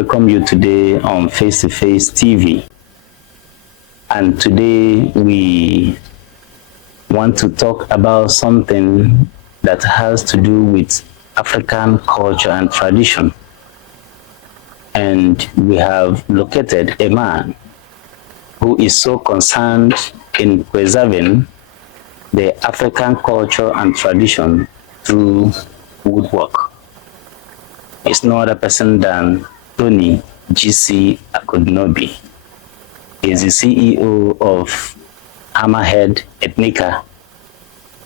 welcome you today on Face to Face TV. And today we want to talk about something that has to do with African culture and tradition. And we have located a man who is so concerned in preserving the African culture and tradition through woodwork. It's no other person than Tony GC Akudnobi. He is the CEO of Hammerhead Ethnica.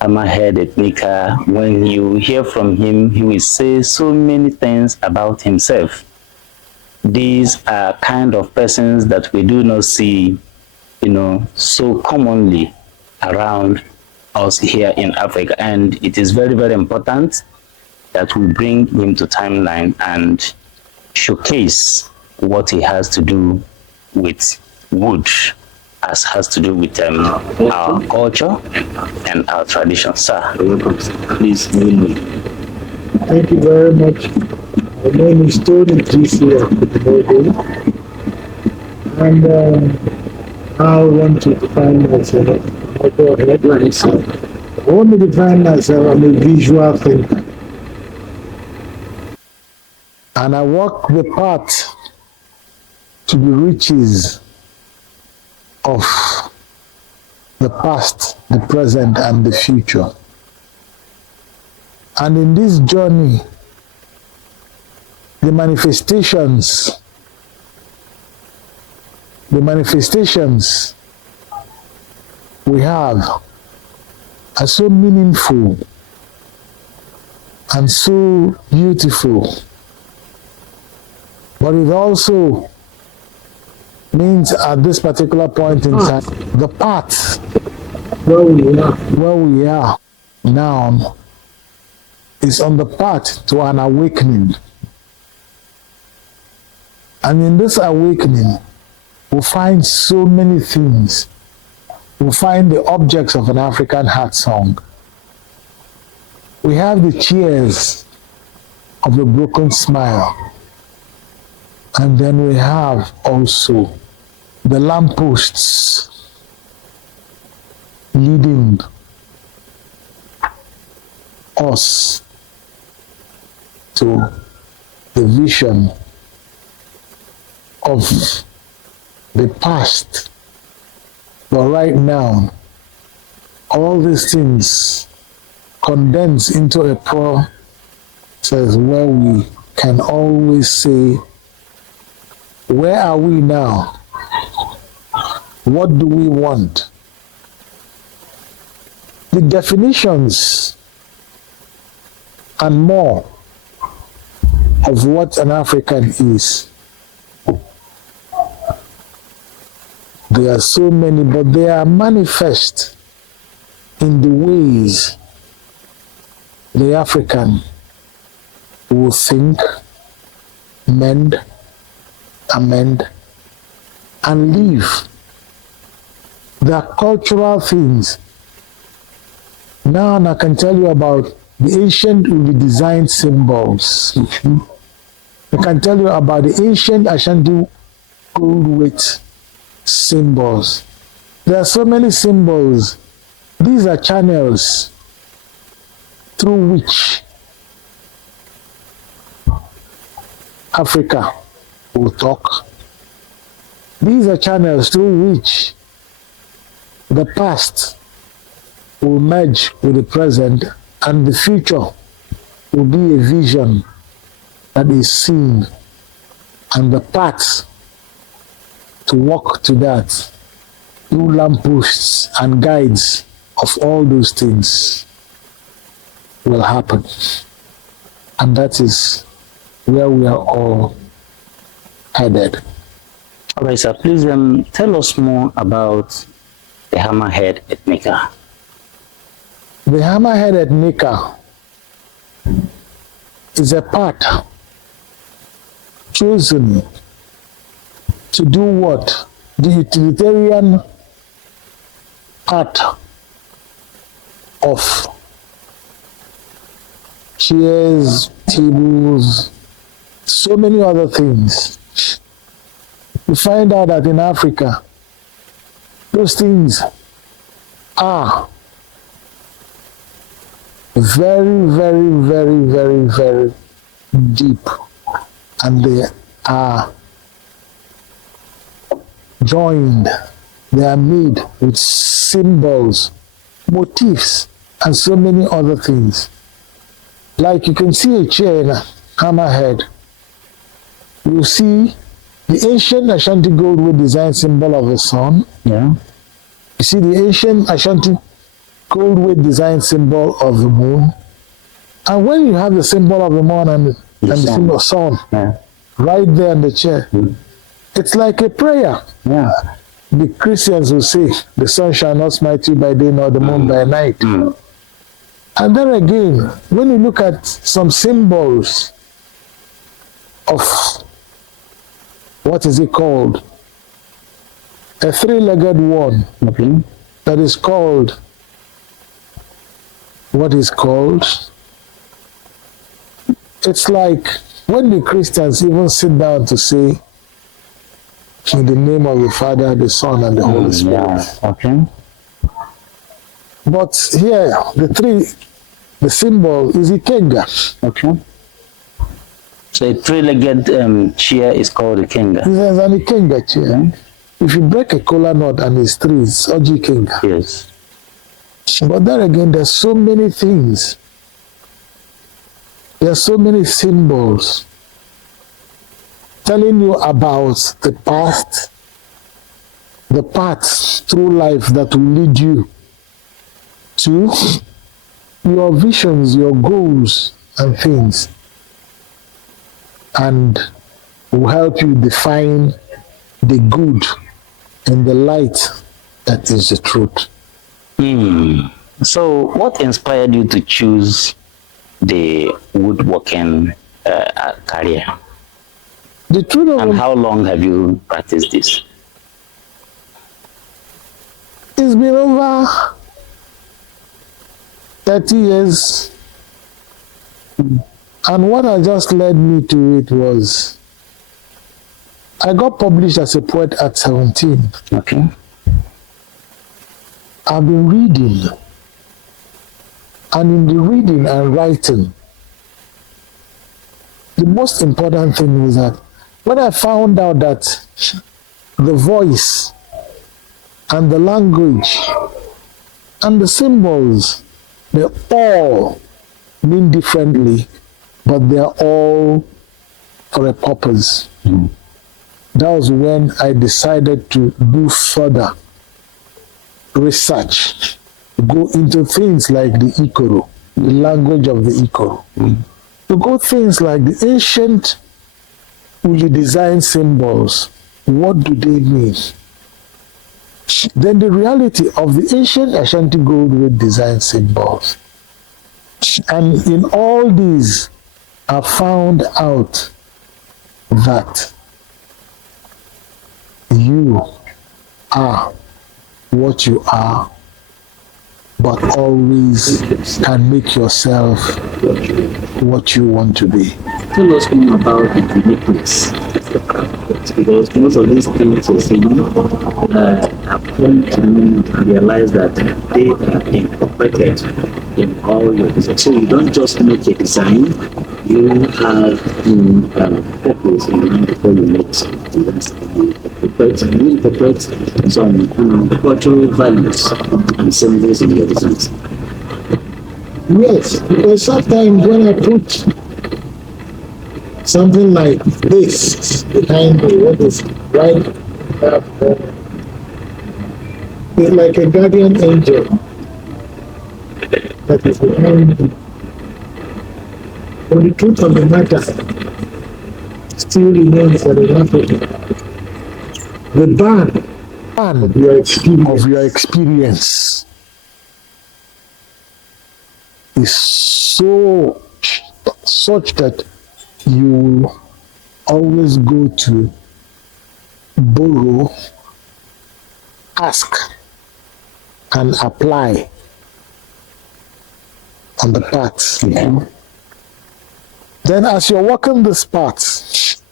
Hammerhead Ethnica, when you hear from him, he will say so many things about himself. These are kind of persons that we do not see, so commonly around us here in Africa. And it is very, very important that we bring him to timeline and showcase what he has to do with wood, as has to do with our culture and our tradition. Sir, please. Thank you very much. My name is Tony GC Akudnobi, and I want to define myself. I want to define myself. I'm a visual thinker. And I walk the path to the riches of the past, the present, and the future. And in this journey, the manifestations we have are so meaningful and so beautiful. But it also means at this particular point in time, the path where we are now is on the path to an awakening. And in this awakening, we'll find so many things. We'll find the objects of an African heart song. We have the cheers of a broken smile. And then we have also the lampposts leading us to the vision of the past. But right now, all these things condense into a process where we can always say, where are we now? What do we want? The definitions and more of what an African is. There are so many, but they are manifest in the ways the African will think, mend, amend, and live. There are cultural things. Now I can tell you about the ancient Uli design symbols. I can tell you about the ancient Ashanti gold weight symbols. There are so many symbols. These are channels through which Africa will talk. These are channels through which the past will merge with the present, and the future will be a vision that is seen, and the path to walk to that through lampposts and guides of all those things will happen. And that is where we are all headed. All right, sir, please tell us more about the Hammerhead Ethnica. The Hammerhead Ethnica is a path chosen to do what? The utilitarian part of chairs, tables, so many other things you find out that in Africa, those things are very, very, very, very, very deep, and they are joined, they are made with symbols, motifs, and so many other things. Like you can see a chair in a hammerhead. You see the ancient Ashanti goldwood design symbol of the sun. Yeah. You see the ancient Ashanti goldwood design symbol of the moon. And when you have the symbol of the moon and the symbol of sun right there on the chair, it's like a prayer. Yeah. The Christians will say, the sun shall not smite you by day nor the moon by night. And then again, when you look at some symbols of, what is it called? A three-legged one that is called, what is called? It's like when the Christians even sit down to say, in the name of the Father, the Son, and the Holy Spirit. Yeah. Okay. But here, the symbol is Ikenga. Okay. So a three-legged chair is called a Kenga. It's an Ikenga chair. Okay. If you break a kola nut and it's three, it's Oji Ikenga. Yes. But then again, there's so many things. There's so many symbols telling you about the past, the paths through life that will lead you to your visions, your goals and things, and will help you define the good and the light that is the truth. So what inspired you to choose the woodworking career? The truth of And how long have you practiced this? It's been over 30 years. And what has just led me to it was I got published as a poet at 17. Okay. I've been reading. And in the reading and writing, the most important thing was that when I found out that the voice and the language and the symbols, they all mean differently, but they're all for a purpose. That was when I decided to do further research, go into things like the Ikoro, the language of the Ikoro, to go things like the ancient Uli design symbols. What do they mean? Then the reality of the ancient Ashanti goldwood design symbols. And in all these, I found out that you are what you are, but always can make yourself what you want to be. Tell us more about the uniqueness of the craft, because most of these things you're saying have come to realize that they are incorporated in all your design. So you don't just make a design, you have purpose in mind before you make something. You incorporate some cultural values and symbols in your designs. Yes, because sometimes when I put something like this behind me, what is right up there, it's like a guardian angel that is behind me. But the truth of the matter still remains that in Africa, the ban of your experience is so such that you will always go to borrow, ask, and apply on the path. Then as you're walking this path,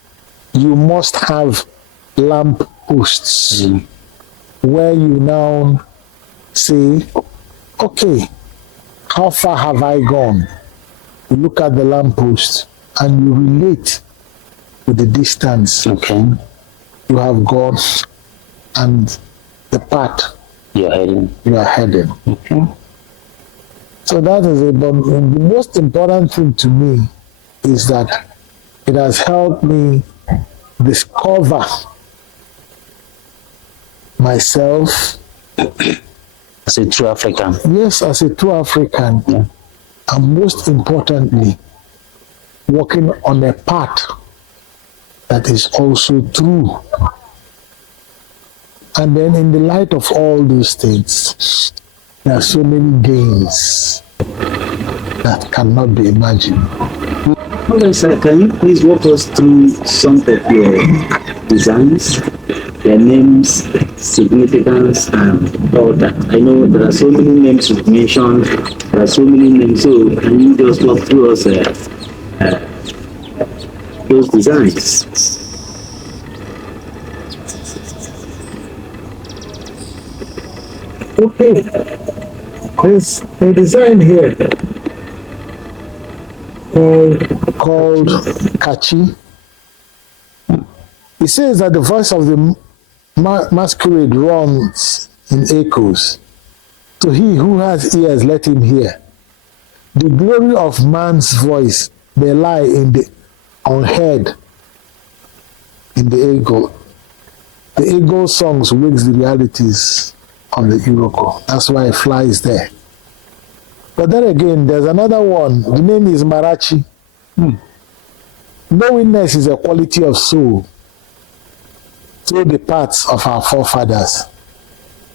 you must have lamp posts where you now say, okay, how far have I gone? You look at the lamp post and you relate with the distance Okay. you have gone and the path You're heading. you are heading. Okay. So that is it. But the most important thing to me is that it has helped me discover myself, As a true African. yes, as a true African, Yeah. and most importantly, walking on a path that is also true. And then, in the light of all those things, there are so many gains that cannot be imagined. Okay, sir, can you please walk us through some of your designs, their names, significance, and all that? I know there are so many names you've mentioned, there are so many names, so can you just walk through us those designs? Okay, there's a design here called Kachi. It says that the voice of the masquerade runs in echoes. To he who has ears, let him hear. The glory of man's voice may lie in the unheard in the eagle. The eagle songs wakes the realities of the Iroko. That's why it flies there. But then again, there's another one. The name is Marachi. Knowingness is a quality of soul through the paths of our forefathers,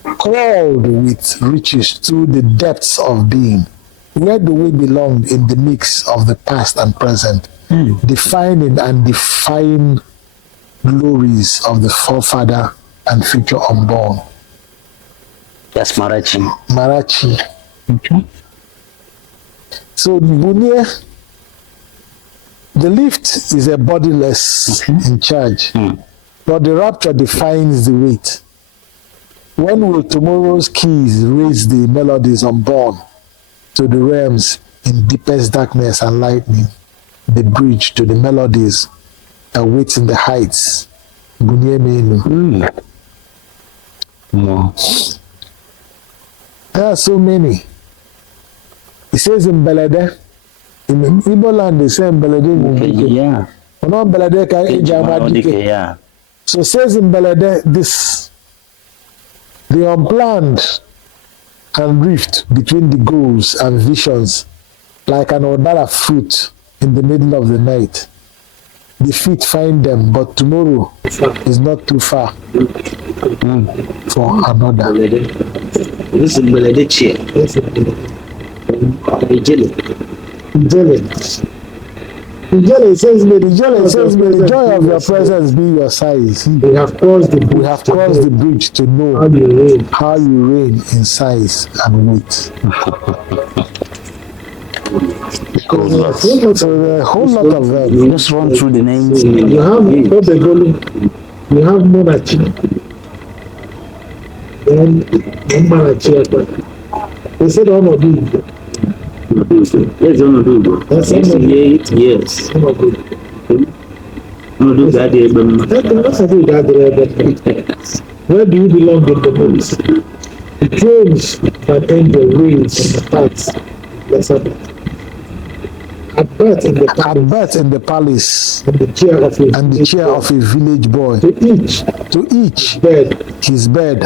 crawled with riches through the depths of being. Where do we belong in the mix of the past and present, defining and defying glories of the forefather and future unborn? That's Marachi. Marachi. Okay. So Bunye, the lift is a bodiless in charge, but the rapture defines the weight. When will tomorrow's keys raise the melodies unborn to the realms in deepest darkness and lightning, the bridge to the melodies that waits in the heights? Bunye Menu. More. There are so many. It says in Belede, in Igbo land they say in Belede, Yeah. no Belede ka Ejamadike. Yeah. So it says in Belede, this, the unplanned and rift between the goals and visions, like an ordinary fruit in the middle of the night. The feet find them, but tomorrow is not too far for another. This is Belede chair. Ijele says, may the joy of your presence be your size. We have crossed the bridge to know how you reign in size and weight. So a whole lot of them. Just run through the names. You have Obegolu, you have Monachi, then Monachi. They said one of these. Yes, one of those. That's 68 years. One of these. No, do that. Where do you belong in the most? The thrones that angel reigns in the paths. At birth in the palace, and the chair of a village boy. To each his bed.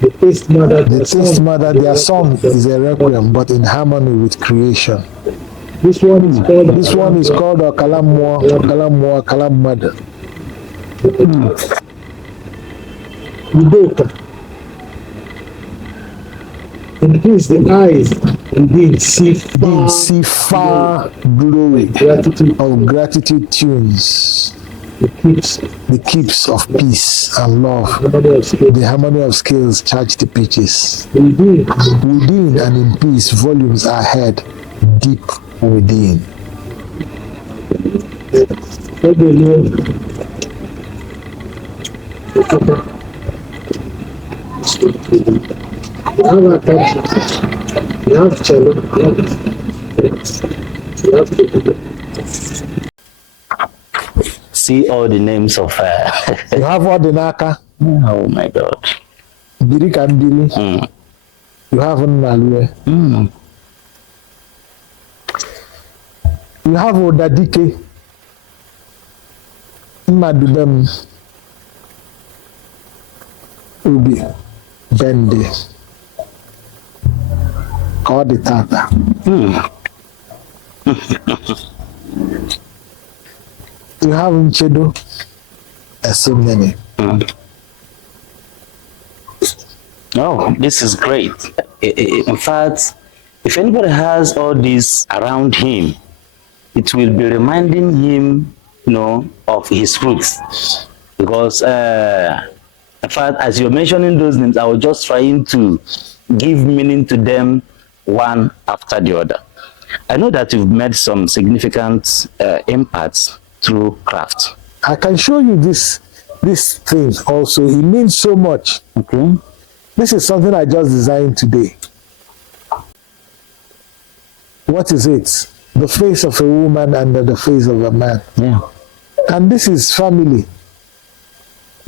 The taste mother, their song is a requiem, but in harmony with creation. This one is called Okalamwa Kalamada. Udoka. Increase the eyes indeed see far glory of gratitude tunes. The keeps of peace and love. The harmony of scales charge the pitches. Within and in peace, volumes are heard deep within. You have attention. You have cello. You have See all the names of you have Odinaka. Oh my God. Biri Kambiri. You have Nnalue. You have Odadike. Mmadubem. Ubi. Bende. Kodi Tata. You have Nchedo. There's so many. Oh, this is great. In fact, if anybody has all this around him, it will be reminding him, of his roots. Because, in fact, as you're mentioning those names, I was just trying to give meaning to them one after the other. I know that you've made some significant impacts through craft. I can show you this thing also. It means so much. Okay. This is something I just designed today. What is it? The face of a woman under the face of a man. Yeah. And this is family.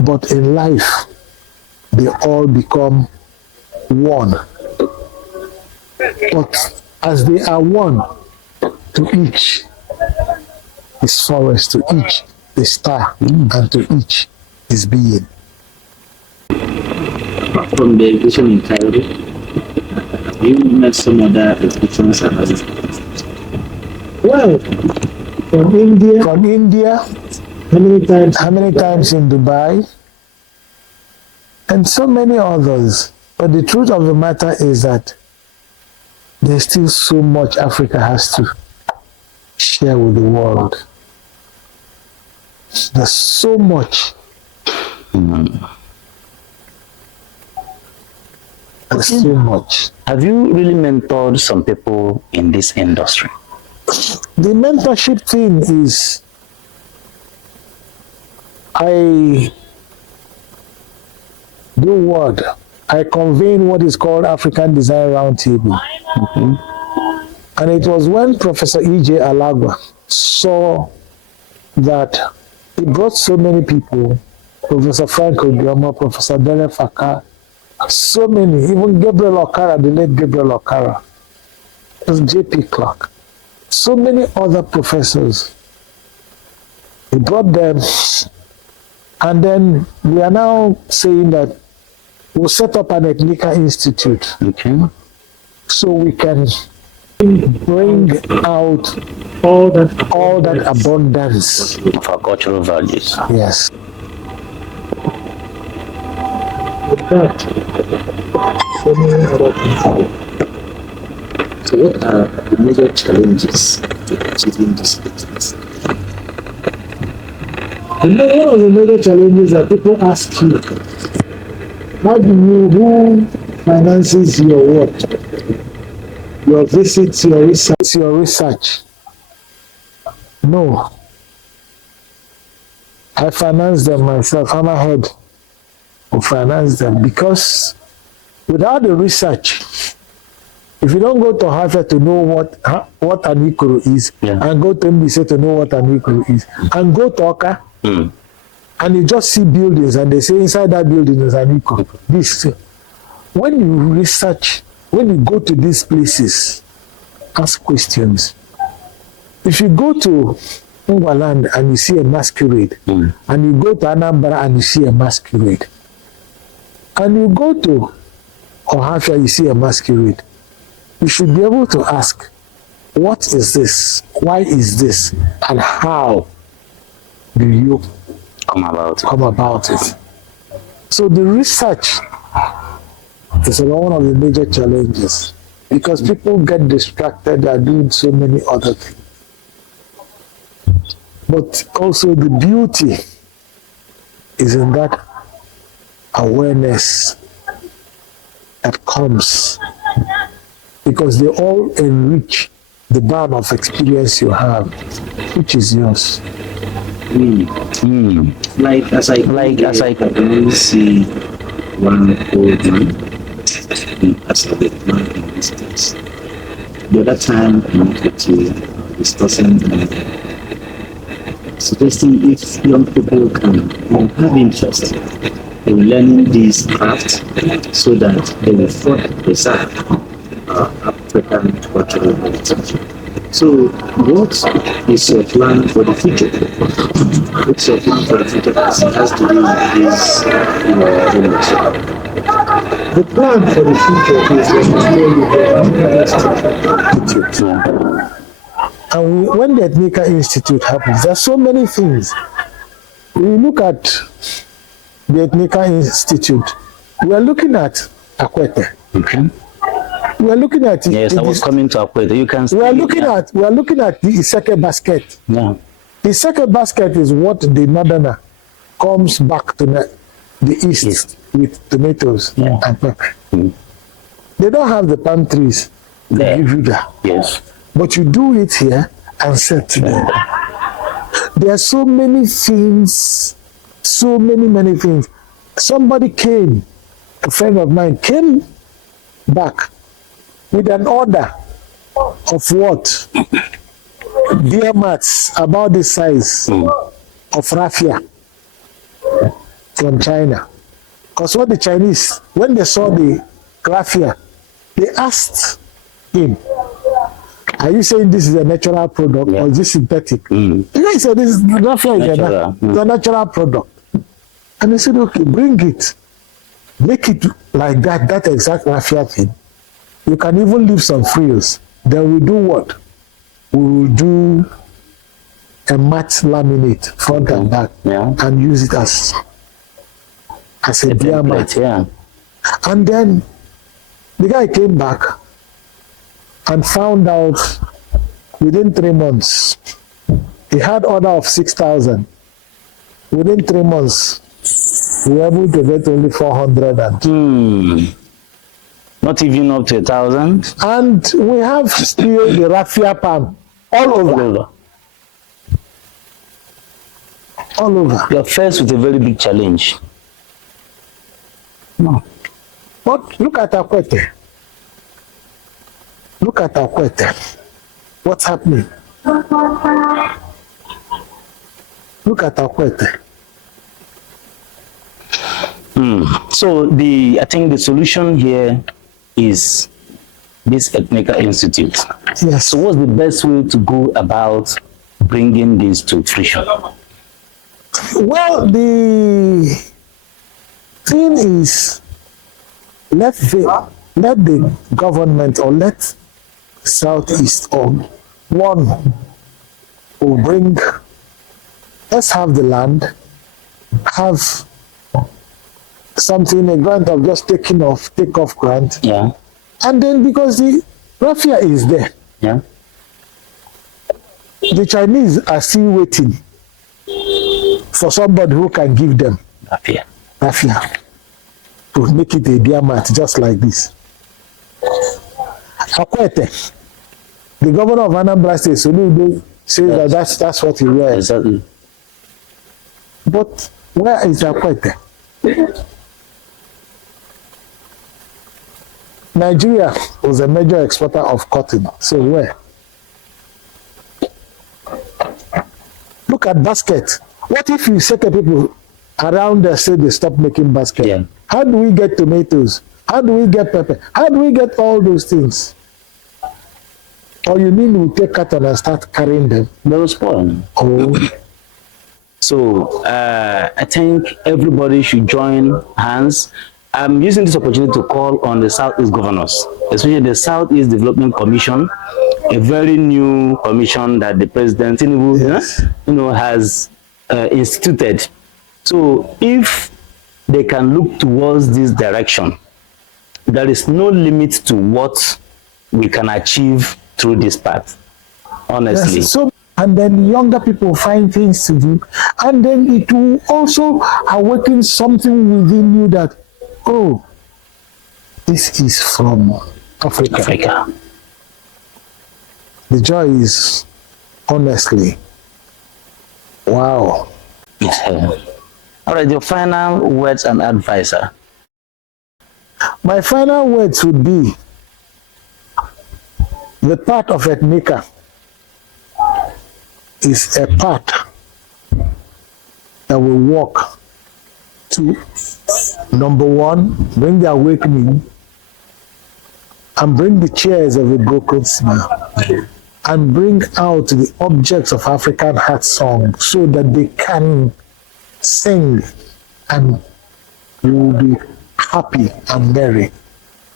But in life, they all become one. But as they are one, to each is forest, to each is star, and to each is being. From the exhibition in Cairo, you met some other exhibitions and others? Well, from India, how many times in Dubai, and so many others. But the truth of the matter is that there's still so much Africa has to share with the world. There's so much. There's so much. Have you really mentored some people in this industry? The mentorship thing is, I do what? I convene what is called African Design Roundtable. And it was when Professor E.J. Alagwa saw that he brought so many people, Professor Frank Obioma, Professor Dele Faka, so many, even Gabriel Okara, the late Gabriel Okara, J.P. Clark, so many other professors. He brought them, and then we are now saying that we'll set up an Ethnica Institute. Okay. So we can bring out all that abundance Of our cultural values. Yes. So what are the major challenges to achieving these things? One of the major challenges that people ask you, who finances your work? Your visits, your research. No. I finance them myself. I'm ahead to finance them because without the research, if you don't go to Harvard to know what an Ikoro is, and go to MBC to know what an Ikoro is, and go to Oka, and you just see buildings, and they say inside that building is an Ikoro. This, when you research, when you go to these places, ask questions. If you go to Ngwaland and you see a masquerade, and you go to Anambra and you see a masquerade, and you go to Ohafia, you see a masquerade, you should be able to ask, what is this? Why is this? And how do you come about it? So the research is one of the major challenges because people get distracted and doing so many other things. But also the beauty is in that awareness that comes because they all enrich the band of experience you have, which is yours. Like as I can only see one old man as a big man in this case. The other time we wanted to discussing suggesting if young people can have interest in learning these crafts so that they will further preserve African cultural heritage. So, what is your plan for the future? What's your plan for the future as to do with this image? The plan for the future is to And when the Ethnica Institute happens, there are so many things. We look at the Ethnica Institute, we are looking at Akwete. Okay. We are looking at yes, I was coming to Akwete. You can. We are looking at the Iseke basket. Yeah. The Iseke basket is what the northerner comes back to the east with tomatoes and pepper. They don't have the palm trees to give you that. Yes. But you do it here and sell to them. There are so many things, so many things. Somebody came, a friend of mine came back with an order of what? Beer mats about the size of raffia from China. Because what the Chinese, when they saw the raffia, they asked him, are you saying this is a natural product or is this synthetic? He said, this is raffia is a natural product. And he said, okay, bring it. Make it like that exact raffia thing. You can even leave some frills. Then we do what? We will do a matte laminate front and back and use it as a beer mat. Yeah. And then the guy came back and found out within 3 months, he had order of 6,000. Within 3 months, we were able to get only 400. Not even up to 1,000. And we have still the raffia palm all over. All over. You're faced with a very big challenge. No. But look at Akwete. Look at Akwete. What's happening? Look at Akwete. So I think the solution here is this Ethnica Institute. Yes. So what's the best way to go about bringing this to fruition? Well, the thing is, let the government or let Southeast or one will bring, let's have the land, have something, a grant of just take off grant. Yeah. And then because the raffia is there, the Chinese are still waiting for somebody who can give them raffia to make it a beer mat just like this. Akwete, the governor of Anambra State, Soludo, says that's what he wears. Exactly. But where is Akwete? Nigeria was a major exporter of cotton. So where? Look at basket. What if you say to people around there say they stop making basket? Yeah. How do we get tomatoes? How do we get pepper? How do we get all those things? Or you mean we take cotton and start carrying them? They will spoil. Oh. So I think everybody should join hands. I'm using this opportunity to call on the Southeast governors, especially the Southeast Development Commission, a very new commission that the President Tinubu, has instituted. So if they can look towards this direction, there is no limit to what we can achieve through this path, honestly. Yes, so, and then younger people find things to do, and then it will also awaken something within you that, oh, this is from Africa. The joy is, honestly, Wow. All right, your final words and advice, sir. My final words would be the path of Ethnica is a path that will walk to, number one, bring the awakening and bring the chairs of a broken smile and bring out the objects of African heart song so that they can sing and will be happy and merry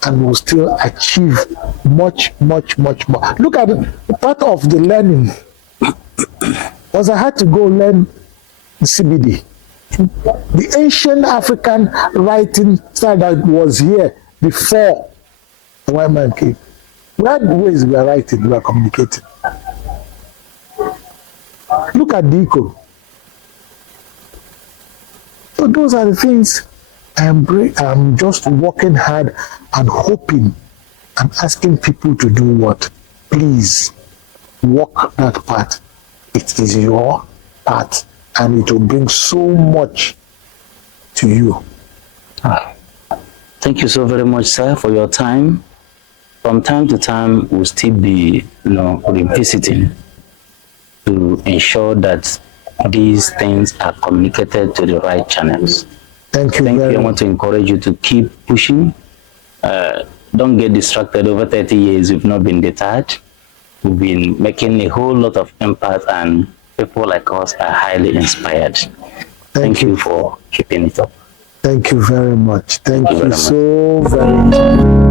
and will still achieve much, much, much more. Look at it. Part of the learning was I had to go learn CBD. The ancient African writing style that was here before the white man came. We had ways we were writing, we were communicating. Look at Diko. So those are the things I'm just working hard and hoping and asking people to do what? Please walk that path. It is your path and it will bring so much to you. Thank you so very much, sir, for your time. From time to time, we'll still be, revisiting to ensure that these things are communicated to the right channels. Thank you. I want to encourage you to keep pushing. Don't get distracted. Over 30 years, we've not been deterred. We've been making a whole lot of impact, and people like us are highly inspired. Thank you for keeping it up. Thank you very much. Thank you very much. so very much.